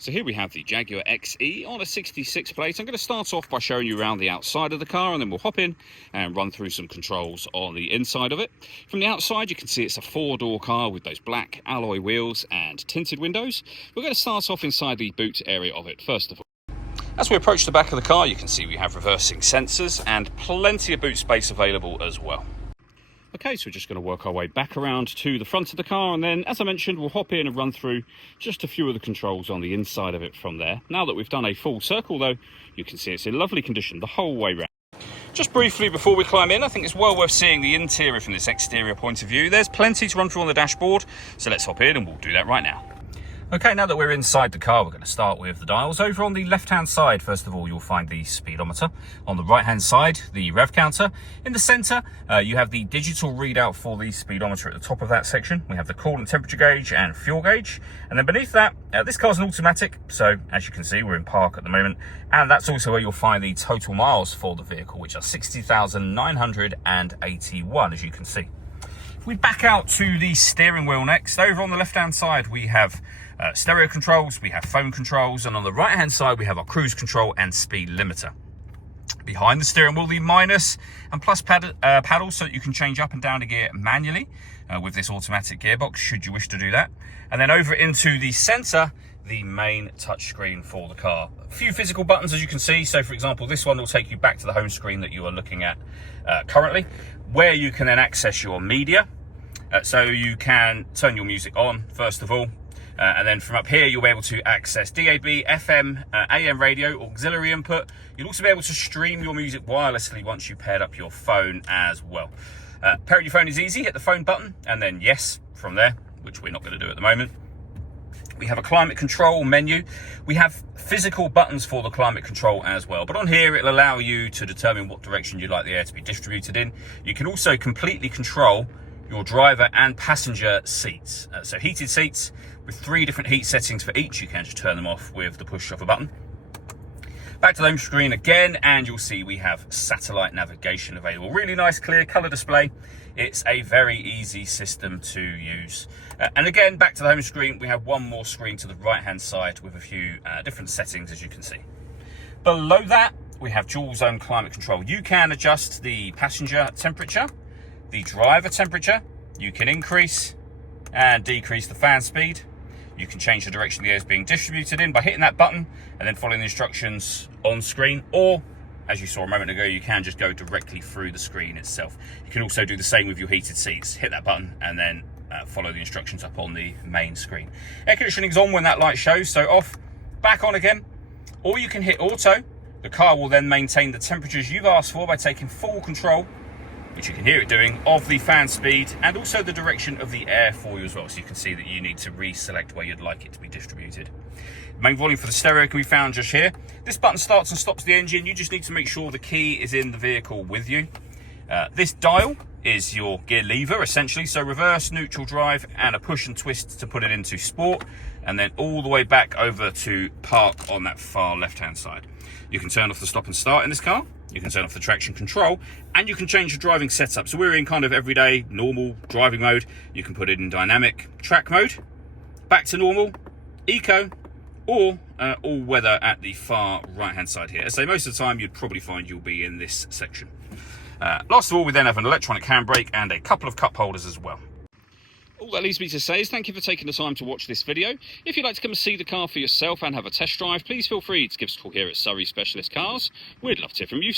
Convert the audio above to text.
So here we have the Jaguar XE on a 66 plate. I'm going to start off by showing you around the outside of the car, and then we'll hop in and run through some controls on the inside of it. From the outside, you can see it's a four-door car with those black alloy wheels and tinted windows. We're going to start off inside the boot area of it first of all. As we approach the back of the car, you can see we have reversing sensors and plenty of boot space available as well. Okay, so we're just going to work our way back around to the front of the car, and then, as I mentioned, we'll hop in and run through just a few of the controls on the inside of it from there. Now that we've done a full circle, though, you can see it's in lovely condition the whole way round. Just briefly before we climb in, I think it's well worth seeing the interior from this exterior point of view. There's plenty to run through on the dashboard, so let's hop in and we'll do that right now. Okay, now that we're inside the car, we're going to start with the dials. Over on the left-hand side, first of all, you'll find the speedometer. On the right-hand side, the rev counter. In the centre, you have the digital readout for the speedometer at the top of that section. We have the coolant temperature gauge and fuel gauge. And then beneath that, this car's an automatic, so as you can see, we're in park at the moment. And that's also where you'll find the total miles for the vehicle, which are 60,981, as you can see. If we back out to the steering wheel next, over on the left-hand side, we have stereo controls, we have phone controls, and on the right-hand side, we have our cruise control and speed limiter. Behind the steering wheel, the minus and plus paddles, so that you can change up and down a gear manually with this automatic gearbox, should you wish to do that. And then over into the center, the main touchscreen for the car. A few physical buttons, as you can see. So, for example, this one will take you back to the home screen that you are looking at currently, where you can then access your media. So you can turn your music on, first of all, and then from up here, you'll be able to access DAB, FM, AM radio, auxiliary input. You'll also be able to stream your music wirelessly once you've paired up your phone as well. Pairing your phone is easy. Hit the phone button, and then yes from there, which we're not going to do at the moment. We have a climate control menu. We have physical buttons for the climate control as well. But on here, it'll allow you to determine what direction you'd like the air to be distributed in. You can also completely control your driver and passenger seats. So heated seats with 3 different heat settings for each. You can just turn them off with the push of a button. Back to the home screen again, and you'll see we have satellite navigation available. Really nice, clear color display. It's a very easy system to use. And again, back to the home screen, we have one more screen to the right-hand side with a few different settings, as you can see. Below that, we have dual zone climate control. You can adjust the passenger temperature, the driver temperature. You can increase and decrease the fan speed. You can change the direction the air is being distributed in by hitting that button and then following the instructions on screen, or as you saw a moment ago, you can just go directly through the screen itself. You can also do the same with your heated seats. Hit that button and then follow the instructions up on the main screen. Air conditioning is on when that light shows, so off, back on again. Or you can hit auto. The car will then maintain the temperatures you've asked for by taking full control, which you can hear it doing, of the fan speed and also the direction of the air for you as well. So you can see that you need to reselect where you'd like it to be distributed. Main volume for the stereo can be found just here. This button starts and stops the engine. You just need to make sure the key is in the vehicle with you. This dial is your gear lever, essentially. So reverse, neutral, drive, and a push and twist to put it into sport, and then all the way back over to park on that far left-hand side. You can turn off the stop and start in this car. You can turn off the traction control, and you can change the driving setup. So we're in kind of everyday, normal driving mode. You can put it in dynamic track mode, back to normal, eco, or all weather at the far right-hand side here. So most of the time, you'd probably find you'll be in this section. Last of all, we then have an electronic handbrake and a couple of cup holders as well. All that leaves me to say is thank you for taking the time to watch this video. If you'd like to come and see the car for yourself and have a test drive, please feel free to give us a call here at Surrey Specialist Cars. We'd love to hear from you.